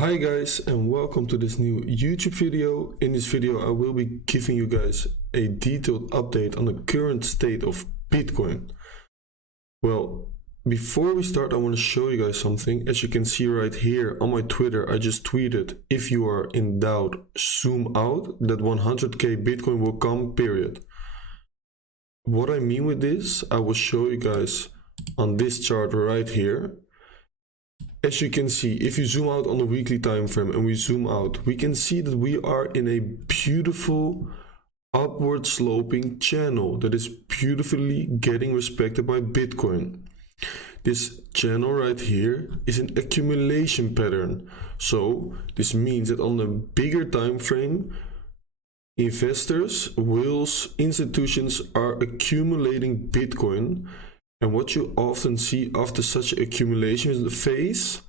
Hi guys, and welcome to this new YouTube video. In this video I will be giving you guys a detailed update on the current state of Bitcoin. Well, before we start I want to show you guys something. As you can see right here on my Twitter, I just tweeted, if you are in doubt, zoom out, that 100k Bitcoin will come, period. What I mean with this, I will show you guys on this chart right here. As you can see, if you zoom out on the weekly time frame and we zoom out, we can see that we are in a beautiful upward sloping channel that is beautifully getting respected by Bitcoin. This channel right here is an accumulation pattern. So this means that on the bigger time frame, investors, whales, institutions are accumulating Bitcoin. And what you often see after such accumulation phase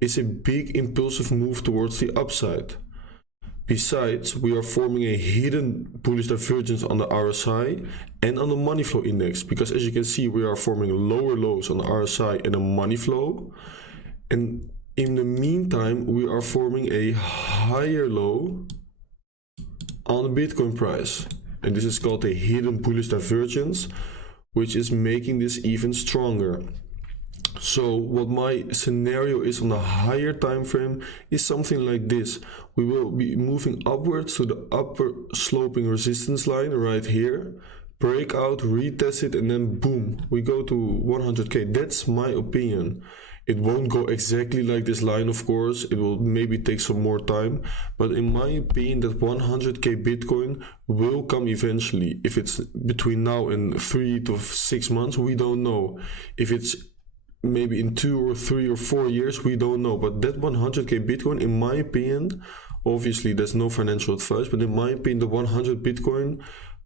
is a big impulsive move towards the upside. Besides, we are forming a hidden bullish divergence on the RSI and on the money flow index, because as you can see, we are forming lower lows on the RSI and the money flow. And in the meantime, we are forming a higher low on the Bitcoin price. And this is called a hidden bullish divergence, which is making this even stronger. So what my scenario is on the higher time frame is something like this. We will be moving upwards to the upper sloping resistance line right here, break out, retest it, and then boom, we go to 100k. That's my opinion. It won't go exactly like this line, of course. It will maybe take some more time, but in my opinion, that 100k Bitcoin will come eventually. If it's between now and 3 to 6 months, we don't know. If it's maybe in 2 or 3 or 4 years, we don't know. But that 100k Bitcoin, in my opinion, obviously there's no financial advice, but in my opinion, the 100 Bitcoin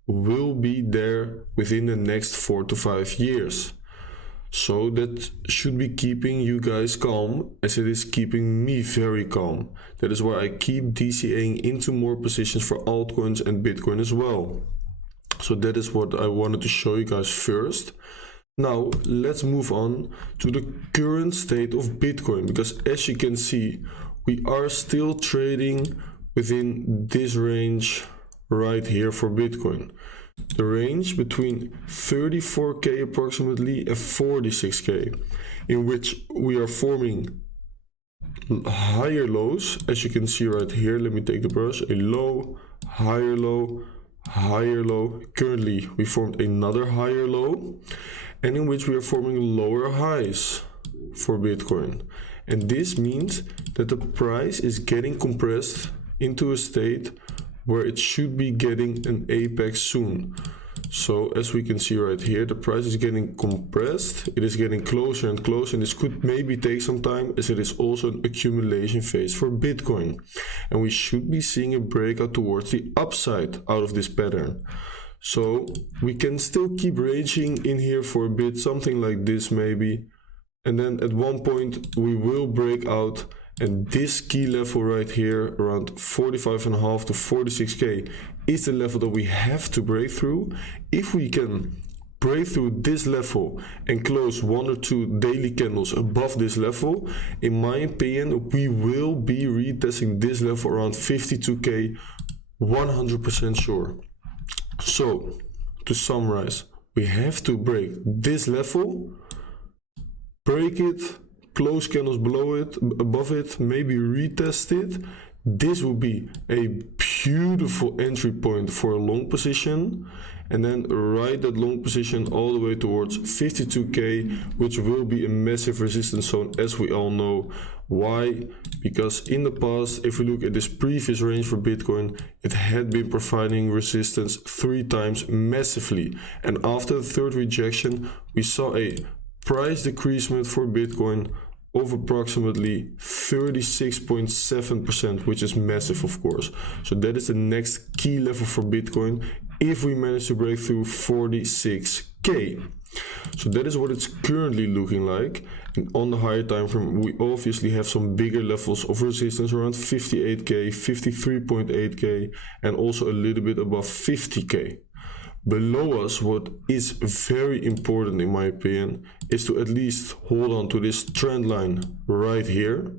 will be there within the next 4 to 5 years. So that should be keeping you guys calm, as it is keeping me very calm. That is why I keep DCAing into more positions for altcoins and Bitcoin as well. So that is what I wanted to show you guys first. Now let's move on to the current state of Bitcoin, because as you can see, we are still trading within this range right here for Bitcoin. The range between 34k approximately and 46k, in which we are forming higher lows, as you can see right here. Let me take the brush. A low, higher low, higher low. Currently we formed another higher low, and in which we are forming lower highs for Bitcoin. And this means that the price is getting compressed into a state where it should be getting an apex soon. So as we can see right here, the price is getting compressed. It is getting closer and closer, and this could maybe take some time, as it is also an accumulation phase for Bitcoin. And we should be seeing a breakout towards the upside out of this pattern. So we can still keep ranging in here for a bit, something like this maybe. And then at one point we will break out. And this key level right here, around 45.5 to 46k, is the level that we have to break through. If we can break through this level and close 1 or 2 daily candles above this level, in my opinion, we will be retesting this level around 52k, 100% sure. So to summarize, we have to break this level, break it, close candles below it, above it, maybe retest it. This will be a beautiful entry point for a long position, and then ride that long position all the way towards 52k, which will be a massive resistance zone, as we all know. Why? Because in the past, if we look at this previous range for Bitcoin, it had been providing resistance 3 times massively, and after the third rejection we saw a price decreasement for Bitcoin of approximately 36.7%, which is massive, of course. So that is the next key level for Bitcoin if we manage to break through 46k. So that is what it's currently looking like. And on the higher time frame, we obviously have some bigger levels of resistance around 58k, 53.8k, and also a little bit above 50k. Below us, what is very important in my opinion, is to at least hold on to this trend line right here.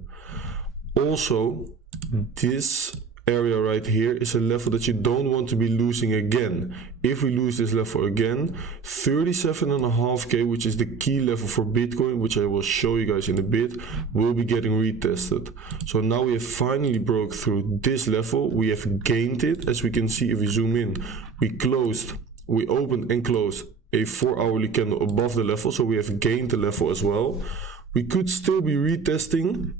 Also, this area right here is a level that you don't want to be losing again. If we lose this level again, 37.5k, which is the key level for Bitcoin, which I will show you guys in a bit, will be getting retested. So now we have finally broke through this level. We have gained it. As we can see, if we zoom in, we opened and closed a 4-hourly candle above the level, so we have gained the level as well. We could still be retesting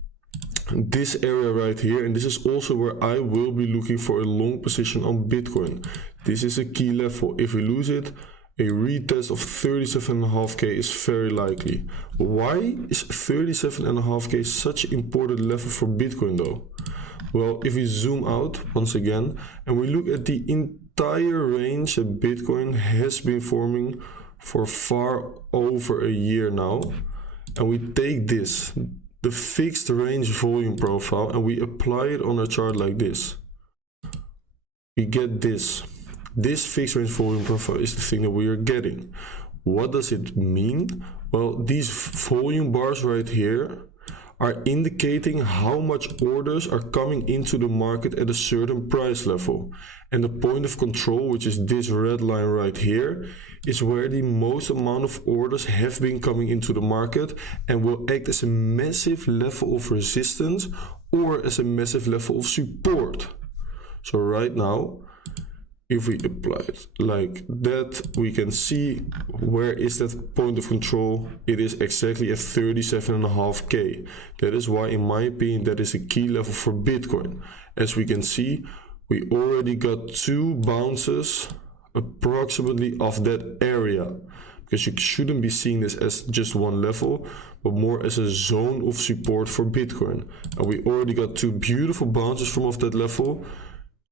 this area right here, and this is also where I will be looking for a long position on Bitcoin. This is a key level. If we lose it, a retest of 37.5k is very likely. Why is 37.5k such an important level for Bitcoin though? Well, if we zoom out once again and we look at the entire range that Bitcoin has been forming for far over a year now, and we take this, the fixed range volume profile, and we apply it on a chart like this, we get this. This fixed range volume profile is the thing that we are getting. What does it mean? Well, these volume bars right here are indicating how much orders are coming into the market at a certain price level. And the point of control, which is this red line right here, is where the most amount of orders have been coming into the market and will act as a massive level of resistance or as a massive level of support. So right now, if we apply it like that, we can see where is that point of control. It is exactly at 37.5k. That is why, in my opinion, that is a key level for Bitcoin. As we can see, we already got 2 bounces approximately of that area, because you shouldn't be seeing this as just one level, but more as a zone of support for Bitcoin. And we already got 2 beautiful bounces from off that level,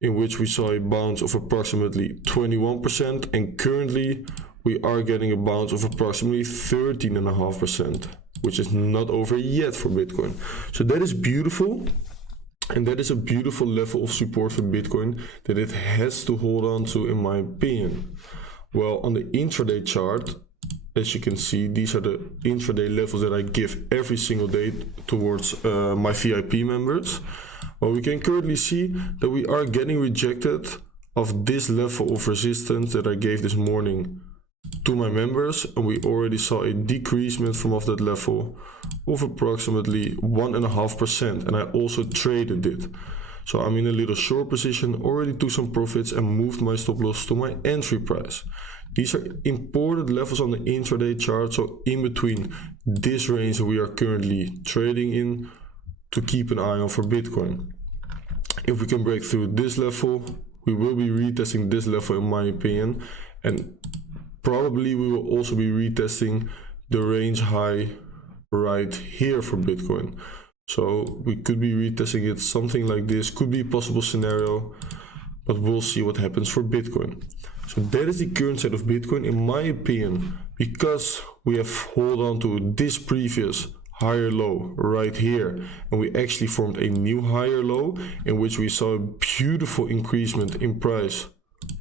in which we saw a bounce of approximately 21%, and currently we are getting a bounce of approximately 13.5%, which is not over yet for Bitcoin. So that is beautiful, and that is a beautiful level of support for Bitcoin that it has to hold on to, in my opinion. Well, on the intraday chart, as you can see, these are the intraday levels that I give every single day towards my VIP members. Well, we can currently see that we are getting rejected of this level of resistance that I gave this morning to my members, and we already saw a decreasement from off that level of approximately 1.5%, and I also traded it. So I'm in a little short position, already took some profits and moved my stop loss to my entry price. These are important levels on the intraday chart, so in between this range that we are currently trading in, to keep an eye on for Bitcoin. If we can break through this level, we will be retesting this level, in my opinion, and probably we will also be retesting the range high right here for Bitcoin. So we could be retesting it, something like this could be a possible scenario, but we'll see what happens for Bitcoin. So that is the current state of Bitcoin, in my opinion, because we have held on to this previous higher low right here, and we actually formed a new higher low in which we saw a beautiful increasement in price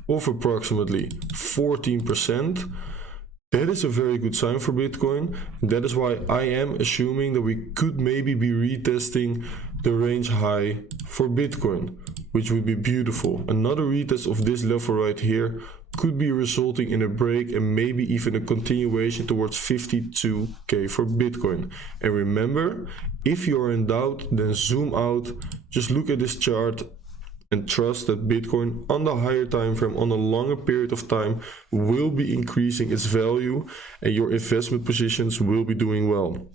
of approximately 14%. That is a very good sign for Bitcoin. That is why I am assuming that we could maybe be retesting the range high for Bitcoin, which would be beautiful. Another retest of this level right here could be resulting in a break and maybe even a continuation towards 52k for Bitcoin. And remember, if you are in doubt, then zoom out, just look at this chart and trust that Bitcoin on the higher time frame, on a longer period of time, will be increasing its value and your investment positions will be doing well.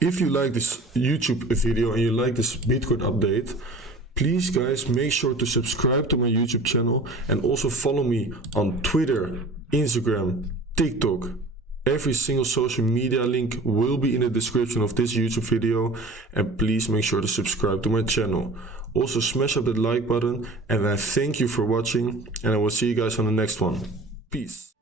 If you like this YouTube video and you like this Bitcoin update, please guys, make sure to subscribe to my YouTube channel and also follow me on Twitter, Instagram, TikTok. Every single social media link will be in the description of this YouTube video, and please make sure to subscribe to my channel. Also smash up that like button, and I thank you for watching, and I will see you guys on the next one. Peace.